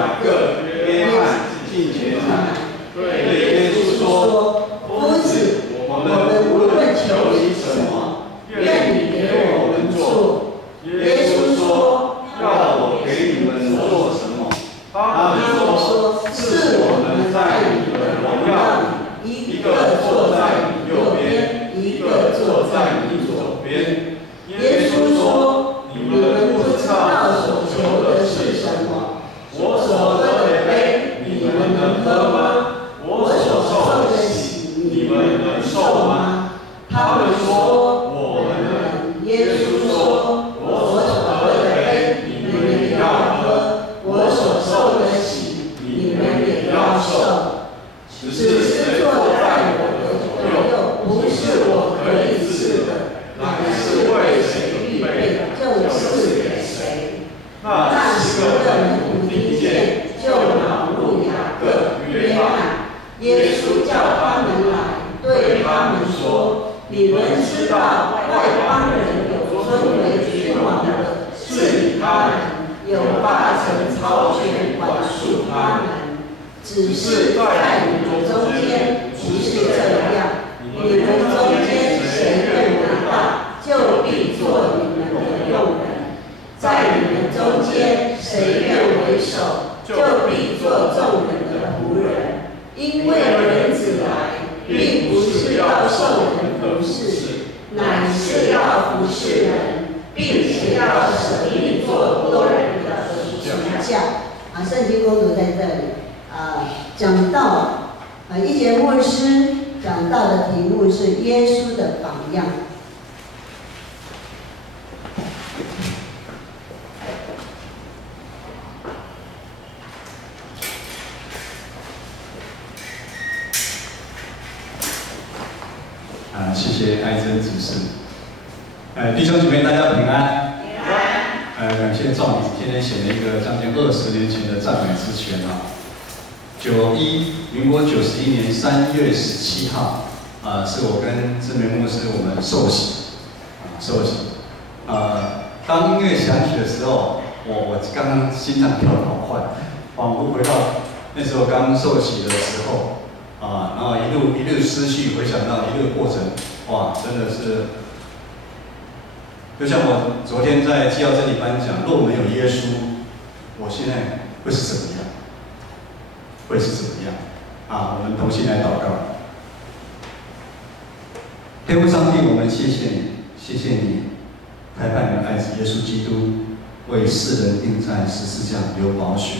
雅各、约翰进前来，对耶稣说：“夫子，我们无论求你什么，愿你给我们做。”耶稣说：“要我给你们做什么？”他们说：“是我们在你的荣耀里，一个坐在你右边，一个坐在你左边。”耶稣说：“你们不知道所求的是什么。我所喝的杯，你们能喝吗？我所受的洗，你们能受吗？”他们说：“我们能。”耶稣说：“我所喝的杯，你们也要喝；我所受的洗，你们也要受。只是坐在我的左右，不是我可以赐的，乃是为谁预备，就赐给谁。”那10个门徒听见，就恼怒雅各、约翰。耶稣叫他们来，对他们说：“你们知道外邦人有尊为君王的，治理他们，有大臣操权管束他们。只是在你们中间不是这样。你们中间谁认为大，就必做你们的用人；在你们中间谁愿为首，就必做众人的仆人。因为人子来，并不是要受人服侍，乃是要服侍人，并且要舍命做多人的主教。”圣经公读在这里讲到一节牧师讲到的题目是耶稣的榜样。谢谢艾珍执事。弟兄姐妹，大家平安。平安。感谢赵敏今天写了一个将近20年前的赞美之泉民国91年3月17号，是我跟志明牧师我们受洗，当音乐响起的时候，我刚刚心脏跳得好快，仿佛回到那时候刚受洗的时候，然后一路思绪回想到一路过程，哇，真的是，就像我昨天在基要真理班讲，若没有耶稣，我现在会是怎么样？我们同心来祷告。天父上帝，我们谢谢你，开办你的爱子耶稣基督为世人钉在十字架流宝血，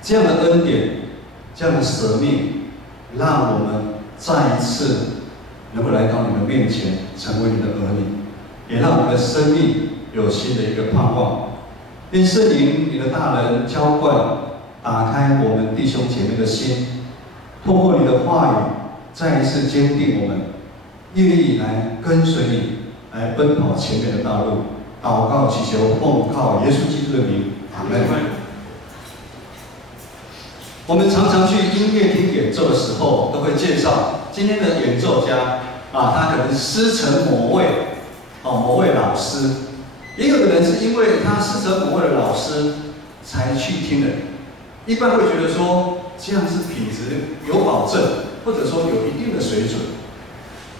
这样的恩典，这样的舍命，让我们再一次能够来到你的面前，成为你的儿女，也让我们的生命有新的一个盼望。愿圣灵你的大能浇灌，打开我们弟兄姐妹的心，透过你的话语，再一次坚定我们，愿意来跟随你，来奔跑前面的道路。祷告祈求，奉靠耶稣基督的名，阿门。我们常常去音乐厅演奏的时候，都会介绍今天的演奏家他可能师承某位老师，也有的人是因为他师承某位的老师才去听的。一般会觉得说这样是品质有保证，或者说有一定的水准。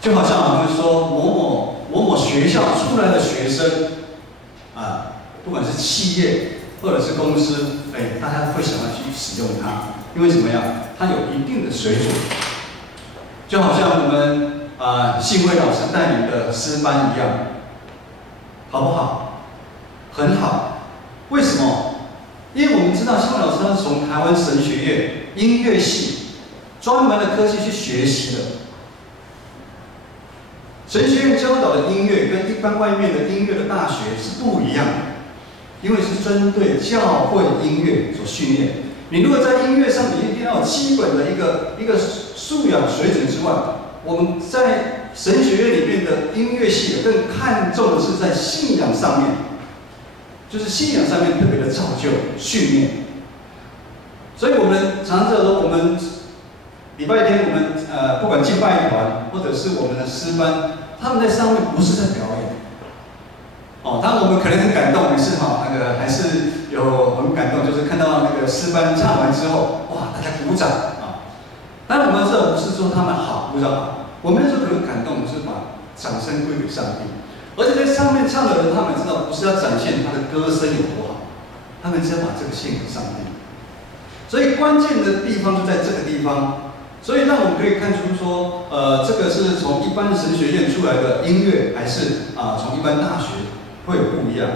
就好像我们说某某学校出来的学生不管是企业或者是公司，大家会想要去使用它，因为怎么样？它有一定的水准。就好像我们信慧老师带领的诗班一样，好不好？很好。为什么？因为我们知道信慧老师他是从台湾神学院音乐系专门的科系去学习的。神学院教导的音乐跟一般外面的音乐的大学是不一样的，因为是针对教会音乐所训练。你如果在音乐上，你一定要有基本的一个素养水准之外，我们在神学院里面的音乐系更看重的是在信仰上面，就是信仰上面特别的造就训练。所以我们常常说，我们礼拜天我们不管敬拜团或者是我们的诗班，他们在上面不是在表演。当然我们可能很感动，也是还是有很感动，就是看到那个诗班唱完之后，哇，大家鼓掌啊！当然我们这不是说他们好，鼓掌好，我们那时候可能感动，是把掌声归给上帝。而且在上面唱的人，他们知道不是要展现他的歌声有多好，他们是要把这个献给上帝。所以关键的地方就在这个地方。所以让我们可以看出说，这个是从一般的神学院出来的音乐，还是从一般大学会有不一样。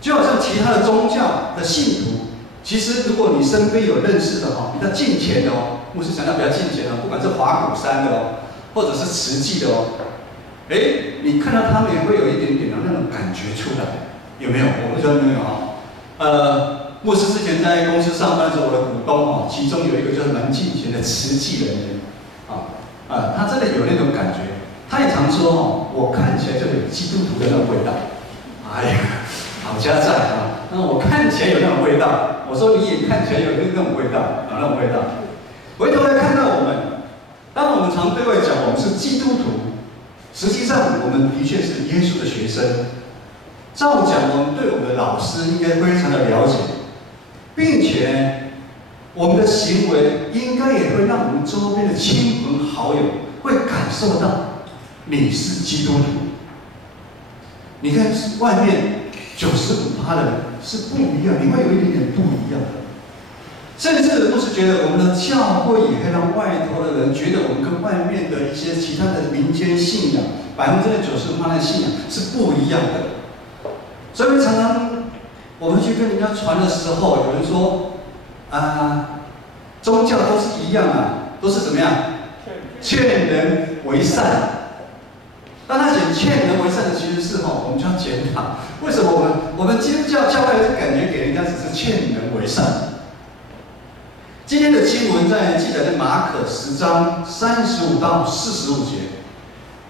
就好像其他的宗教的信徒，其实如果你身边有认识的比较敬虔的牧师强调比较敬虔的，不管是华骨山的或者是慈济的你看到他们也会有一点点的那种感觉出来，有没有？我不知道有没有牧师之前在公司上班的时候，我的股东其中有一个就是蛮敬虔的慈济人员他真的有那种感觉。他也常说我看起来就有基督徒的那种味道。哎呀，好家在那我看起来有那种味道。我说你也看起来有那种味道那种味道。回头来看到我们，当我们常对外讲我们是基督徒，实际上我们的确是耶稣的学生。照讲，我们对我们的老师应该非常的了解。并且，我们的行为应该也会让我们周边的亲朋好友会感受到你是基督徒。你看外面95%的人是不一样，你会有一点点不一样的。甚至不是觉得我们的教会也会让外头的人觉得我们跟外面的一些其他的民间信仰95%的信仰是不一样的。所以常常我们去跟人家传的时候，有人说宗教都是一样都是怎么样？劝人为善。当他讲劝人为善的，其实是我们就要检讨，为什么我们基督教教会的感觉给人家只是劝人为善？今天的经文在记载在马可10章35到45节。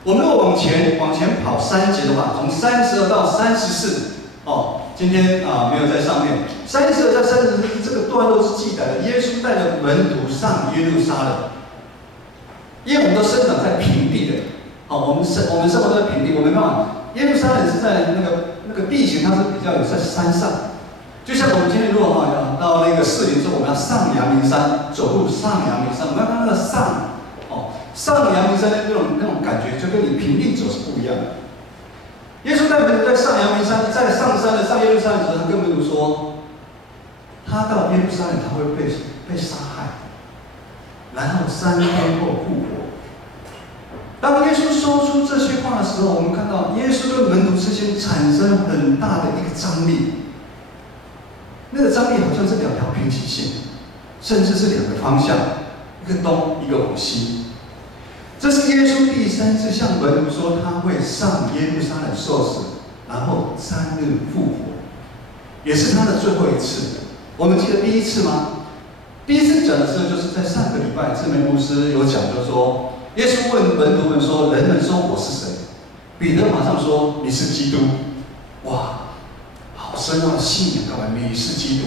我们如果往前跑3节的话，从32到34。今天没有在上面。32到34这个段落是记载的，耶稣带着门徒上耶路撒冷。因为我们都生长在平地的，我们生活在平地，我们没办法。耶路撒冷是在那个地形，它是比较有在山上。就像我们今天如果要到那个士林之后，我们要上阳明山，走路上阳明山，我们要到那个上阳明山的那种感觉，就跟你平地走是不一样的。耶稣带门徒在上阳明山，在上山的上耶路撒冷的时候，他跟门徒说，他到耶路撒冷他会被杀害，然后3天后复活。当耶稣说出这些话的时候，我们看到耶稣跟门徒之间产生很大的一个张力，那个张力好像是2条平行线，甚至是2个方向，一个东，一个往西。这是耶稣第3次向门徒说他会上耶路撒冷受死，然后3日复活，也是他的最后一次。我们记得第1次吗？第1次讲的时候，就是在上个礼拜，志梅牧师有讲，就是说，耶稣问门徒们说：“人们说我是谁？”彼得马上说：“你是基督。”哇，好深奥的信仰，各位，你是基督。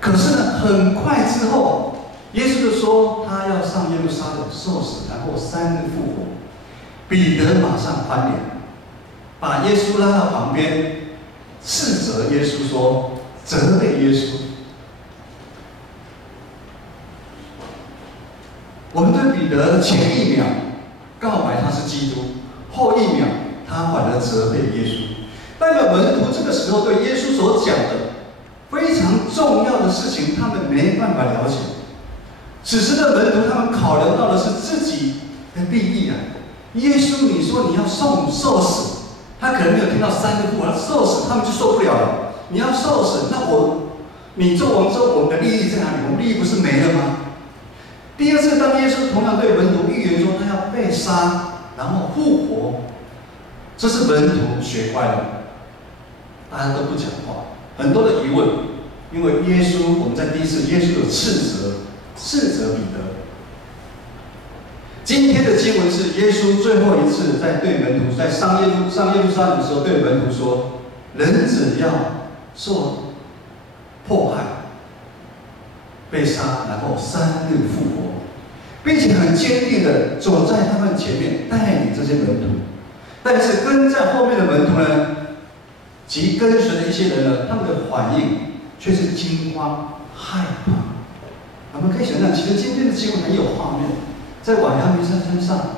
可是呢，很快之后，耶稣就说他要上耶路撒冷受死，然后3日复活。彼得马上翻脸，把耶稣拉到旁边，斥责耶稣说，责备耶稣。我们对彼得前1秒告白他是基督，后1秒他反而责备耶稣，代表门徒这个时候对耶稣所讲的非常重要的事情，他们没办法了解。此时的门徒，他们考量到的是自己的利益耶稣，你说你要受死，他可能没有听到3日复活，他受死，他们就受不了了。你要受死，那你做王之后，我们的利益在哪里？我们利益不是没了吗？第2次，当耶稣同样对门徒预言说他要被杀，然后复活，这是门徒学乖了，大家都不讲话，很多的疑问，因为耶稣，我们在第1次，耶稣有斥责彼得。今天的经文是耶稣最后一次在对门徒，在上耶路撒冷的时候，对门徒说：“人子要受迫害，被杀，然后3日复活，并且很坚定的走在他们前面，带领这些门徒。但是跟在后面的门徒呢，及跟随的一些人呢，他们的反应却是惊慌害怕。我们可以想象，其实今天的经文很有画面，在瓦亚米山山上，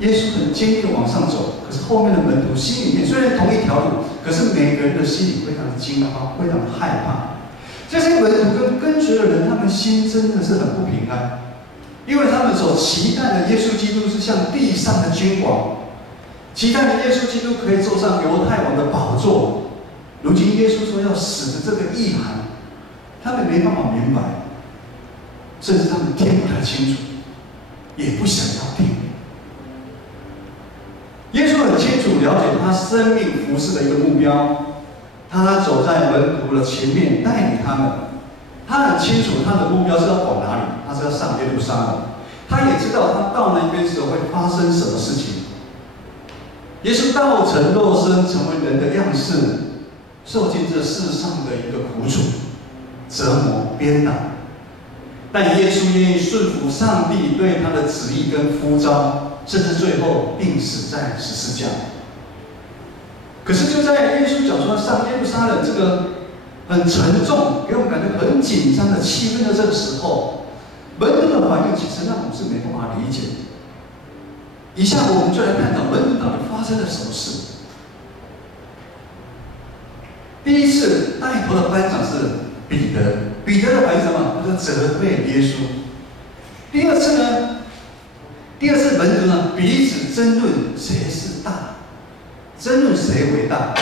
耶稣很坚定的往上走，可是后面的门徒心里面虽然同一条路，可是每个人的心里非常的惊慌，非常的害怕。这些门徒跟随的人，他们心真的是很不平安，因为他们所期待的耶稣基督是像地上的君王，期待的耶稣基督可以坐上犹太王的宝座。如今耶稣说要死的这个意涵，他们没办法明白，甚至他们听不太清楚，也不想要听。耶稣很清楚了解他生命服事的一个目标，他走在门徒的前面带领他们。他很清楚他的目标是要往哪里，他是要上耶路撒冷。他也知道他到那边时候会发生什么事情。耶稣道成肉身，成为人的样式，受尽这世上的一个苦楚、折磨、鞭打。但耶稣愿意顺服上帝对他的旨意跟呼召，甚至最后病死在十字架。可是就在耶稣讲说上耶路撒冷这个很沉重，给我们感觉很紧张的气氛的这个时候，门徒的反应其实让我们是没办法理解的。以下我们就来看到门徒到底发生了什么事。第一次带头的班长是彼得，彼得的反应什么？他就责备耶稣。第二次呢？第二次门徒呢彼此争论谁是大，争论谁为大。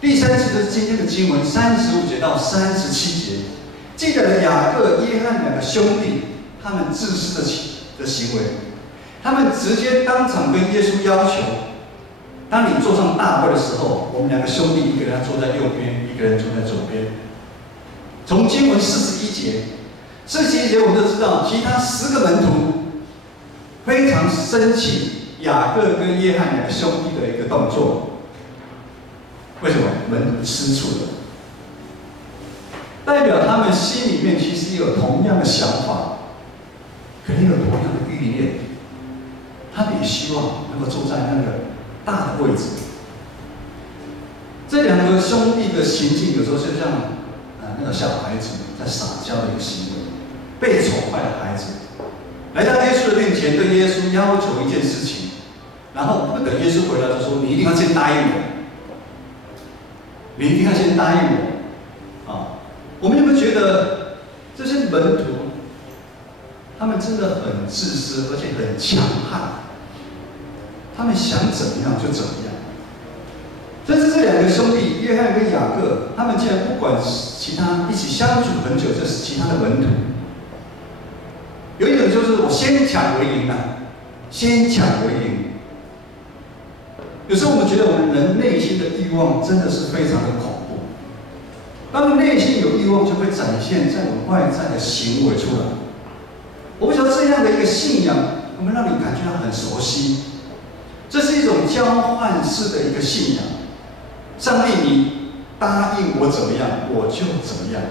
第三次就是今天的经文35节到37节，记载了雅各、约翰两个兄弟他们自私的行为。他们直接当场跟耶稣要求：当你坐上大位的时候，我们两个兄弟一个人坐在右边，一个人坐在左边。从经文41节，41节我们就知道，其他10个门徒非常生气雅各跟约翰两个兄弟的一个动作。为什么？门徒吃醋了，代表他们心里面其实也有同样的想法，肯定有同样的欲念，他们也希望能够坐在那个大的位置。这两个兄弟的行径有时候就像那个小孩子在撒娇的一个行为，被宠坏的孩子，来到耶稣的面前，对耶稣要求一件事情，然后不等耶稣回答就说：“你一定要先答应我。”你一定要先答应我，啊！我们有没有觉得这些门徒，他们真的很自私，而且很强悍，他们想怎么样就怎么样。但是这两个兄弟约翰跟雅各，他们竟然不管其他，一起相处很久，这是其他的门徒。有一种就是我先抢为赢啊，先抢为赢。有时候我们觉得我们人内心的欲望真的是非常的恐怖。当内心有欲望，就会展现在我们外在的行为出来。我不晓得这样的一个信仰，我们让你感觉到很熟悉。这是一种交换式的一个信仰。上帝，你答应我怎么样，我就怎么样。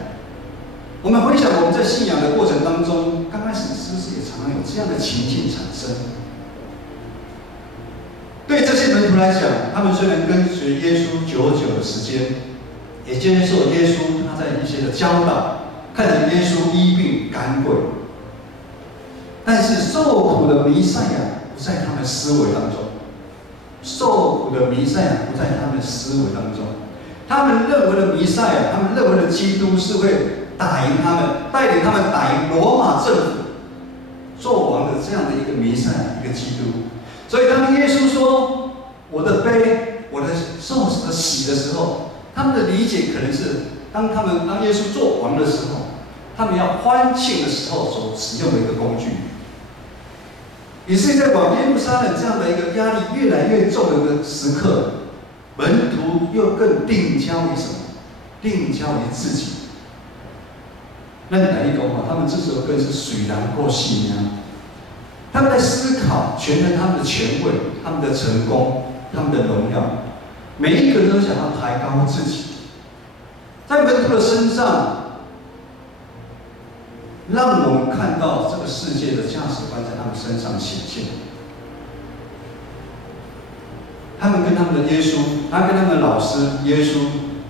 我们回想我们在信仰的过程当中，刚开始是不是也常常有这样的情境产生？对这些门徒来讲，他们虽然跟随耶稣久久的时间，也接受耶稣他在一些的教导，看着耶稣医病赶鬼，但是受苦的弥赛亚不在他们思维当中，受苦的弥赛亚不在他们思维当中，他们认为的弥赛亚，他们认为的基督是会打赢他们，带领他们打赢罗马政府，做王的这样的一个弥赛亚，一个基督。所以当耶稣说我的悲，我的受死的喜的时候，他们的理解可能是当耶稣做王的时候，他们要欢庆的时候所使用的一个工具。也是在往耶路撒冷这样的一个压力越来越重的一个时刻，门徒又更定焦于什么？定焦于自己。那你来一讲话，他们这时候更是水然过细呢。他们在思考权人他们的权位、他们的成功、他们的荣耀，每一个人都想要抬高自己。在门徒的身上，让我们看到这个世界的价值观在他们身上显现。他们跟他们的耶稣，他跟他们的老师耶稣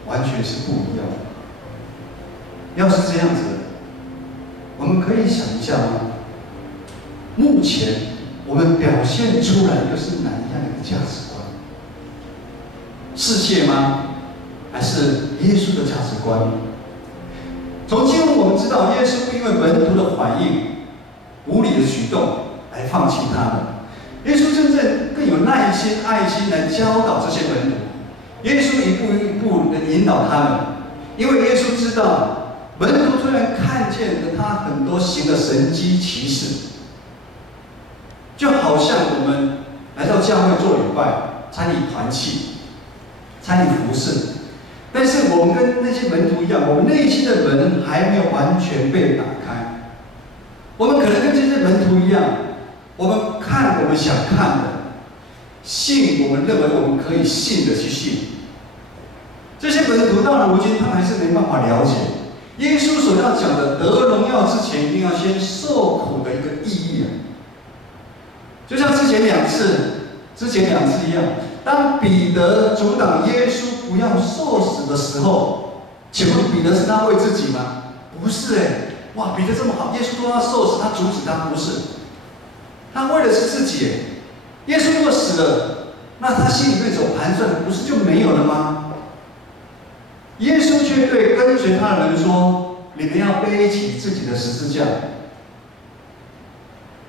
完全是不一样的。要是这样子，我们可以想一下吗？目前我们表现出来的是哪一样的价值观？世界吗？还是耶稣的价值观？从经文我们知道，耶稣因为门徒的反应、无理的举动来放弃他们。耶稣真正更有耐心、爱心来教导这些门徒。耶稣一步一步的引导他们，因为耶稣知道，门徒虽然看见了他很多行的神迹奇事，就好像我们来到教会做礼拜、参与团契、参与服事，但是我们跟那些门徒一样，我们内心的门还没有完全被打开。我们可能跟这些门徒一样，我们看我们想看的，信我们认为我们可以信的去信。这些门徒到了如今，他们还是没办法了解耶稣所要讲的得荣耀之前，一定要先受苦的一个意义啊。就像之前两次一样，当彼得阻挡耶稣不要受死的时候，请问彼得是他为自己吗？不是哇，彼得这么好，耶稣说他受死，他阻止他，不是，他为的是自己耶稣如果死了，那他心里面所盘算的不是就没有了吗？耶稣却对跟随他的人说：“你们要背起自己的十字架，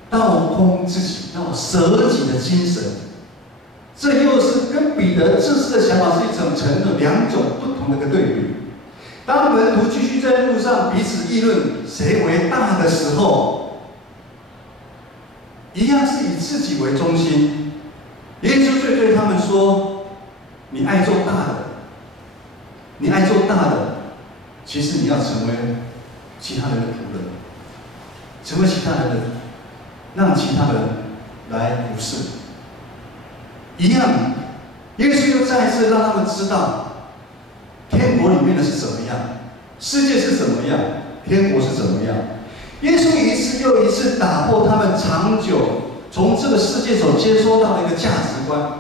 倒空自己，要舍己的精神。”这又是跟彼得自私的想法是一种成了两种不同的一个对比。当门徒继续在路上彼此议论谁为大的时候，一样是以自己为中心。耶稣却对他们说：“你爱做大的。”你爱做大的，其实你要成为其他人的仆人，成为其他人的，让其他人来服侍。一样，耶稣又再一次让他们知道，天国里面的是怎么样，世界是怎么样，天国是怎么样。耶稣一次又一次打破他们长久从这个世界所接收到的一个价值观。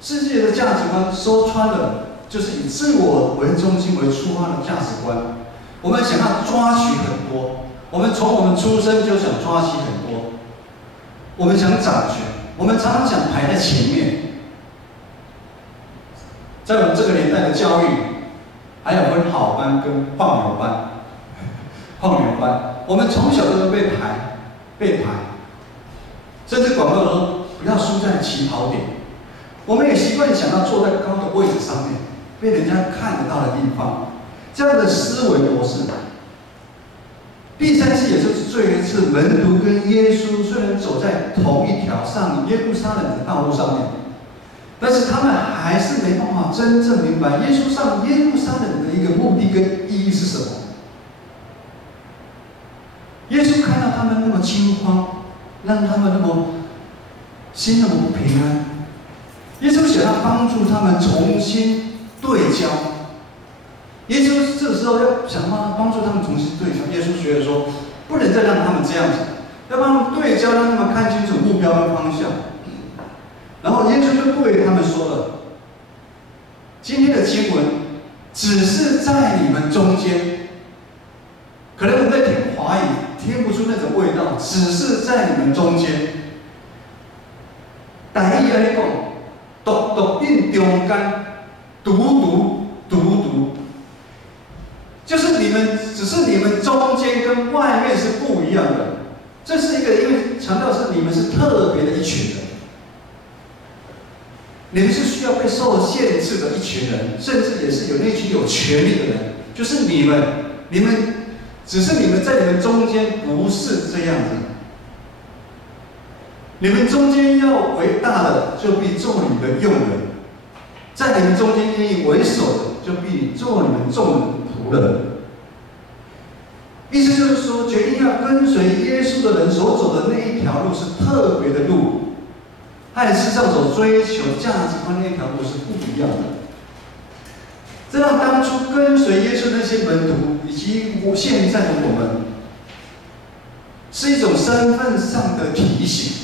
世界的价值观说穿了，就是以自我为中心为出发的价值观。我们想要抓取很多，我们从我们出生就想抓取很多，我们想掌权，我们常常想排在前面。在我们这个年代的教育，还有分好班跟放牛班。放牛班，我们从小都被排，甚至广告说不要输在起跑点。我们也习惯想要坐在高的位置上面，被人家看得到的地方，这样的思维模式。第三次，也就是最后一次，门徒跟耶稣虽然走在同一条上耶路撒冷的道路上面，但是他们还是没办法真正明白耶稣上耶路撒冷的一个目的跟意义是什么。耶稣看到他们那么惊慌，让他们那么心那么不平安，耶稣想要帮助他们重新对焦。耶稣这时候要想帮助他们重新对焦。耶稣觉得说，不能再让他们这样子，要帮他们对焦，让他们看清楚目标跟方向。然后耶稣就对他们说了：“今天的经文只是在你们中间，可能我们在听华语听不出那种味道，只是在你们中间。台语安尼讲，独并中间，独，就是你们只是你们中间跟外面是不一样的。这是一个，因为强调是你们是特别的一群人，你们是需要被受限制的一群人，甚至也是有那群有权力的人，就是你们只是你们在你们中间不是这样子。你们中间要为大的，就必做你们的用人；在你们中间愿意为首的，就必做你们众人的仆人。意思就是说，决定要跟随耶稣的人所走的那一条路是特别的路，和世上所追求价值观那一条路是不一样的。这让当初跟随耶稣那些门徒，以及现在的我们，是一种身份上的提醒。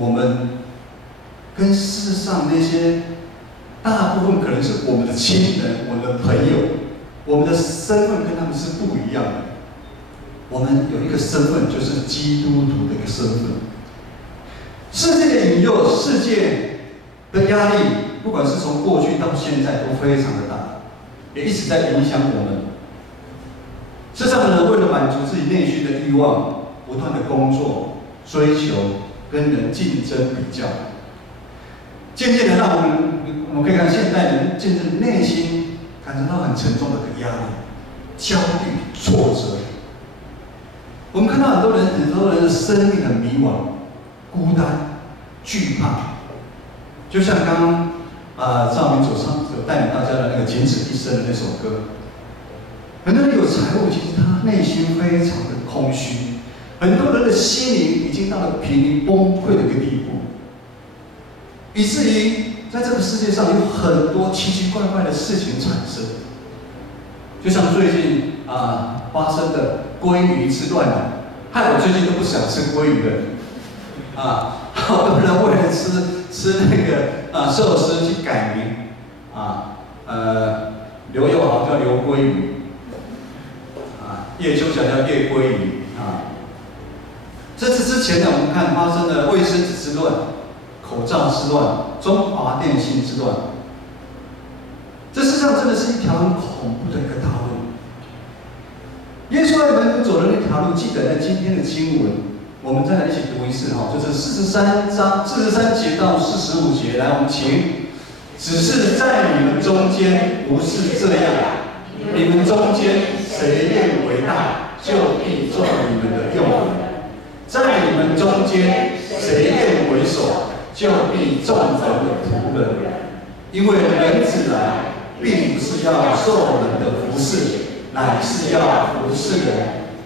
我们跟世上那些大部分可能是我们的亲人、我们的朋友、我们的身份跟他们是不一样的。我们有一个身份，就是基督徒的一个身份。世界的引诱，世界的压力，不管是从过去到现在，都非常的大，也一直在影响我们。事实上呢，为了满足自己内心的欲望，不断的工作、追求、跟人竞争比较，渐渐的让我们可以看现代人渐渐内心感觉到很沉重的一个压力、焦虑、挫折。我们看到很多人的生命很迷惘、孤单、惧怕，就像刚刚赵明所带领大家的那个《仅此一生》的那首歌。很多人有财务，其实他内心非常的空虚。很多人的心灵已经到了濒临崩溃的一个地步，以至于在这个世界上有很多奇奇怪怪的事情产生。就像最近发生的鲑鱼之乱害我最近都不想吃鲑鱼了。好多人为了吃那个寿司去改名刘宥豪叫刘鲑鱼，叶秋霞叫叶鲑鱼这次之前呢，我们看发生了卫生纸之乱、口罩之乱、中华电信之乱，这世上真的是一条很恐怖的一个道路。耶稣爱门徒走的那条路，记得在今天的经文，我们再来一起读一次就是43节到45节，来，我们请。只是在你们中间不是这样，你们中间谁愿为大，就必做你们的用人；在你们中间谁愿为首，就必众人的仆人。因为人子来，并不是要受人的服侍，乃是要服侍人，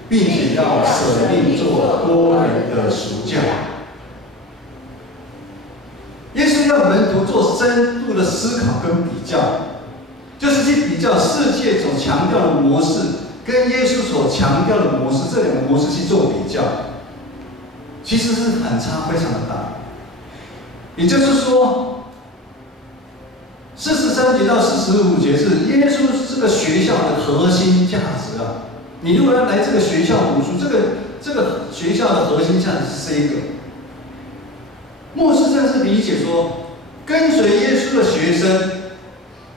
并且要舍命做多人的赎价。耶稣要门徒做深度的思考跟比较，就是去比较世界所强调的模式跟耶稣所强调的模式，这两个模式去做比较，其实是反差非常的大。也就是说，43节到45节是耶稣这个学校的核心价值你如果要来这个学校读书，这个学校的核心价值是这一个。牧师正是理解说，跟随耶稣的学生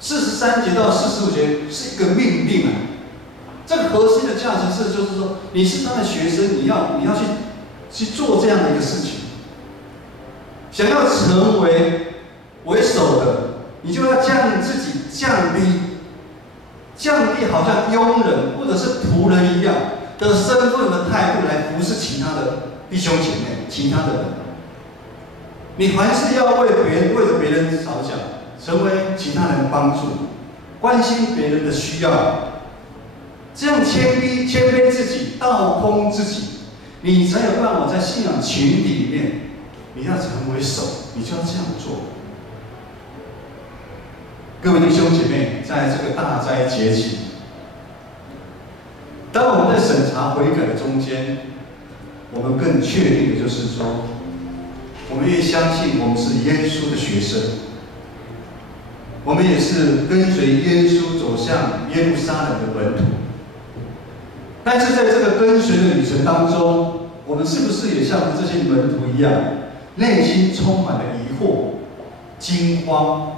，43节到45节是一个命令这个核心的价值是，就是说，你是他的学生，你要去做这样的一个事情。想要成为首的，你就要将自己降低好像佣人或者是仆人一样的身份和态度来服侍其他的弟兄姐妹、其他的人。你凡事要为着别人着想，成为其他人帮助，关心别人的需要，这样谦卑自己，倒空自己，你才有办法在信仰群体里面，你要成为首，你就要这样做。各位弟兄姐妹，在这个大灾节期，当我们在审查悔改的中间，我们更确定的就是说，我们也相信我们是耶稣的学生，我们也是跟随耶稣走向耶路撒冷的门徒。但是在这个跟随的旅程当中，我们是不是也像这些门徒一样，内心充满了疑惑、惊慌，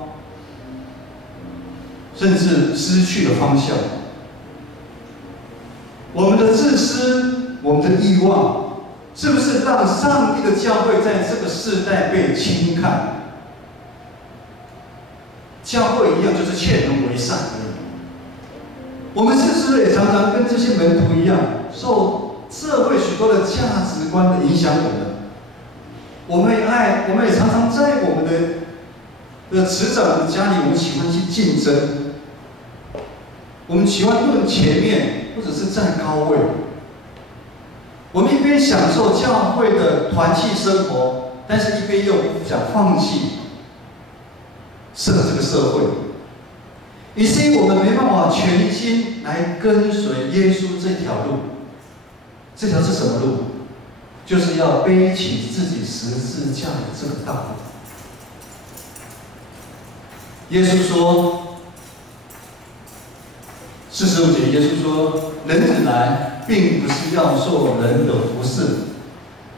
甚至失去了方向？我们的自私，我们的欲望，是不是让上帝的教会在这个世代被轻看？教会一样就是劝人为善而已。我们是不是也常常跟这些门徒一样，受社会许多的价值观的影响我们？我们也常常在我们的职场的家里，我们喜欢去竞争，我们喜欢论前面，或者是站高位。我们一边享受教会的团契生活，但是一边又不想放弃这个社会，以至于我们没办法全心来跟随耶稣这条路。这条是什么路？就是要背起自己十字架的这个道路。耶稣说45节，耶稣说：“人子来，并不是要受人的服侍，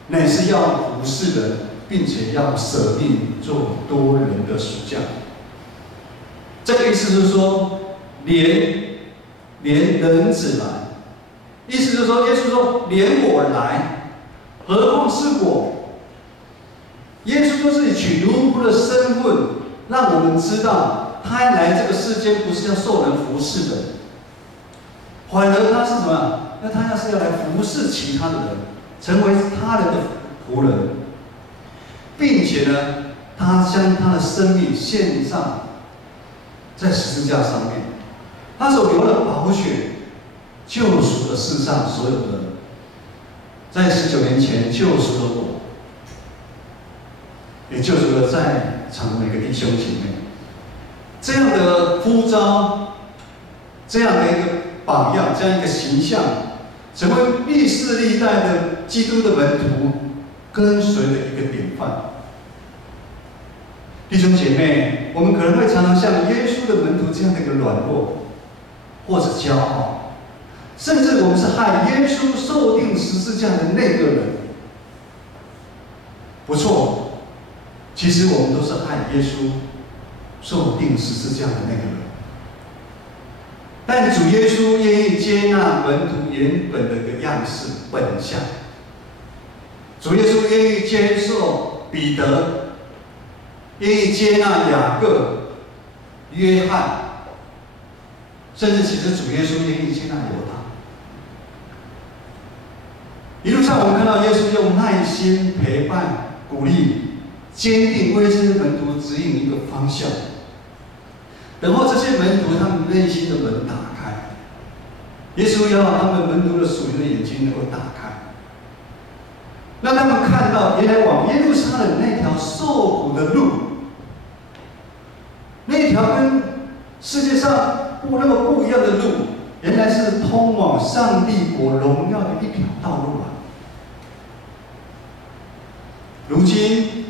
乃是要服侍人，并且要舍命做多人的赎价。”这个意思就是说，连人子来，意思就是说，耶稣说：“连我来，何况是我？”耶稣说自己取奴仆的身份，让我们知道，他来这个世间不是要受人服侍的，反而他是什么？那他是要来服侍其他的人，成为他人的仆人，并且呢，他将他的生命献上在十字架上面，他所流的宝血救赎了世上所有的人，在19年前救赎了我，也救赎了在场的每个弟兄姐妹。这样的呼召，这样的一个榜样，这样一个形象，成为历世历代的基督的门徒跟随的一个典范。弟兄姐妹，我们可能会常常像耶稣的门徒这样的一个软弱，或者骄傲，甚至我们是害耶稣受定十字架的那个人。不错，其实我们都是害耶稣受定十字架的那个人。但主耶稣愿意接纳门徒原本的一个样式本相，主耶稣愿意接受彼得，愿意接纳雅各、约翰，甚至其实主耶稣愿意接纳犹大。一路上我们看到耶稣用耐心陪伴、鼓励、坚定为这些门徒指引一个方向，然后这些门徒他们内心的门打开，耶稣要他们门徒的属灵的眼睛能够打开，让他们看到原来往耶路撒冷那条受苦的路，那条跟世界上那么不一样的路，原来是通往上帝国荣耀的一条道路啊！如今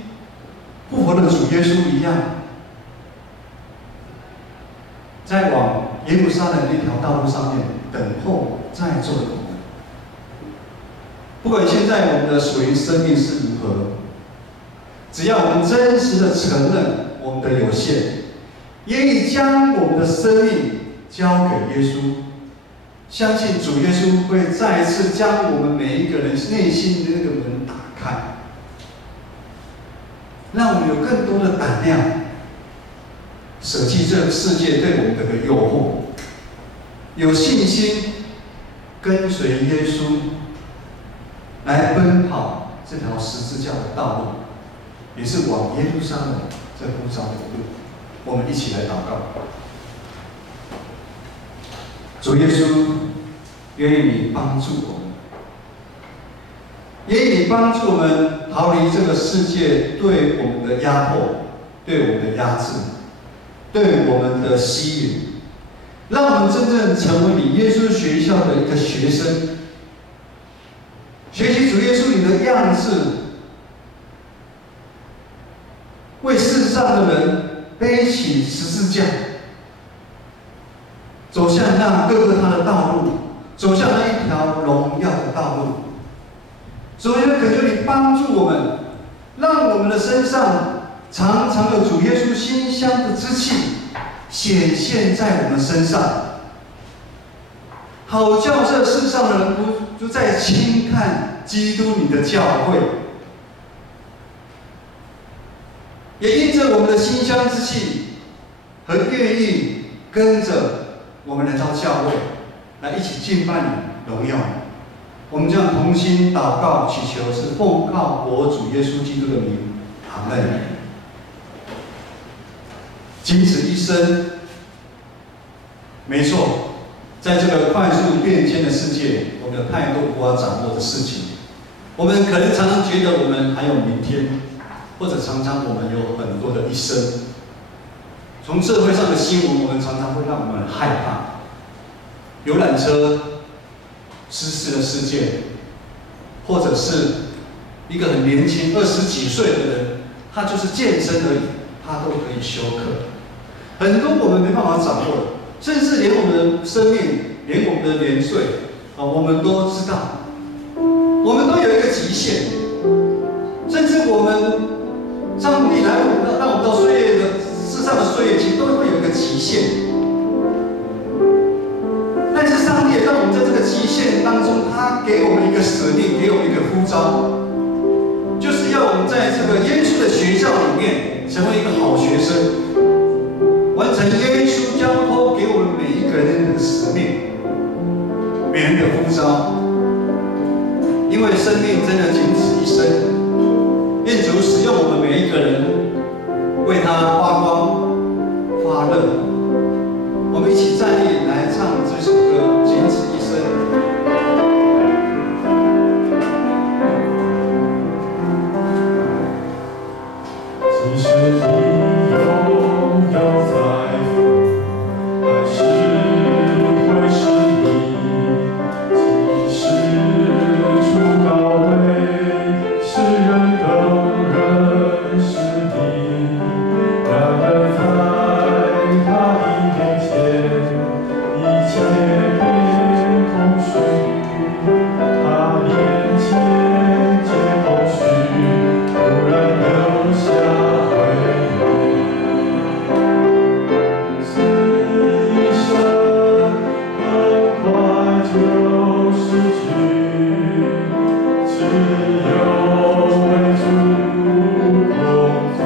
复活的主耶稣一样，在往耶路撒冷那条道路上面等候在座的我们。不管现在我们的属灵生命是如何，只要我们真实的承认我们的有限，愿意将我们的生命交给耶稣，相信主耶稣会再一次将我们每一个人内心的那个门打开，让我们有更多的胆量，舍弃这个世界对我们的诱惑，有信心跟随耶稣来奔跑这条十字架的道路，也是往耶路撒冷这呼召的路。我们一起来祷告。主耶稣，愿意你帮助我们，愿意你帮助我们逃离这个世界对我们的压迫，对我们的压制，对我们的吸引，让我们真正成为你耶稣学校的一个学生，学习主耶稣你的样式，为世上的人背起十字架，走向那各个他的道路，走向那一条荣耀的道路。所以恳求你帮助我们，让我们的身上常常有主耶稣馨香的之气显现在我们身上，好叫这世上的人不再轻看基督你的教会，也因着我们的馨香之气和愿意跟着我们来到教会，来一起敬拜你、荣耀你。我们这样同心祷告祈求，是奉靠我主耶稣基督的名，阿门。仅此一生，没错，在这个快速变迁的世界，我们有太多无法掌握的事情。我们可能常常觉得我们还有明天，或者常常我们有很多的一生。从社会上的新闻，我们常常会让我们害怕。游览车失事的事件，或者是一个很年轻20几岁的人，他就是健身而已，他都可以休克。很多我们没办法掌握的，甚至连我们的生命，连我们的年岁啊，我们都知道，我们都有一个极限，甚至我们上帝来让我们到岁月的世上的岁月，其实都会有一个极限。但是上帝也让我们在这个极限当中，他给我们一个使命，给我们一个呼召，就是要我们在这个耶稣的学校里面成为一个好学生，完成耶稣交托给我们每一个人的使命，每人的呼召。因为生命真的仅此一生，愿主使用我们每一个人，为他发光发热。我们一起站立来唱这首歌《仅此一生》。即使你拥有财富，还是会是你；即使处高位，世人都认识你。然而在他的面前，一切变空虚。他面前皆空虚，突然留下回忆。此一生很快就失去，只有为主工作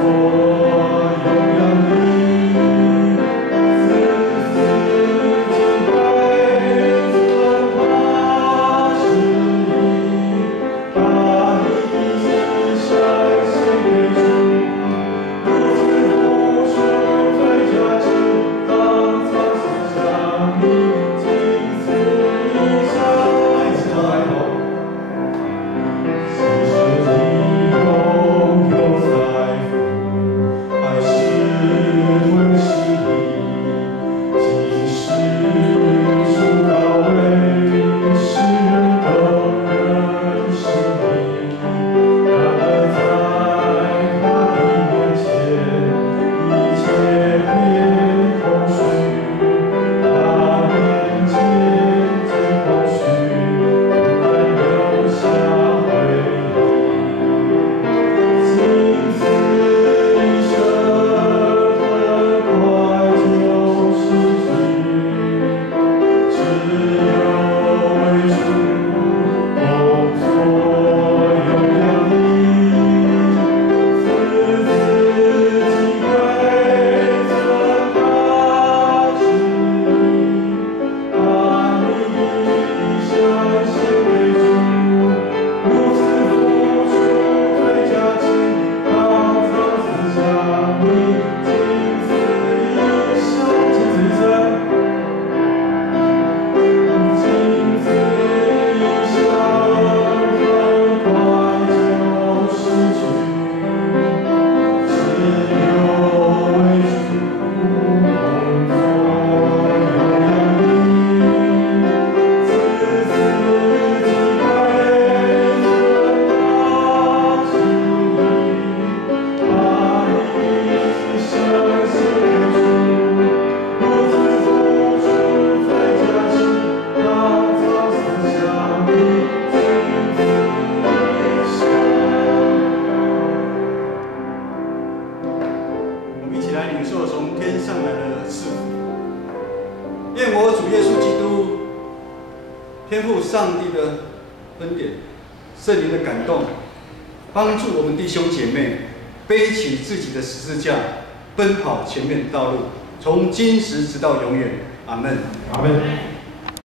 有压力，丝丝敬畏尊怕是你，把你一生献给主，如此付出最佳值，当作是向你尽此一生。即使你拥有财富，还是会是你；即使处高位，世人都认识你。然而在他的面前，一切变空虚。他面前皆空虚，突然留下回忆。仅此一生，很快就失去，只有为主工作有压力，丝丝敬畏尊怕是你，把你一生献给主，如此付出最佳值，当作是向你尽此一生。尽此一生，很快就失去，只有为主工作有压力，丝丝敬畏尊怕是你，把你一生献给主，如此付出最佳值，当作是向你尽此一生。我们一起来领受从天上来的赐福。愿我主耶稣基督、天父上帝的恩典、圣灵的感动，帮助我们弟兄姐妹背起自己的十字架，奔跑前面的道路，从今时直到永远。阿门。阿门。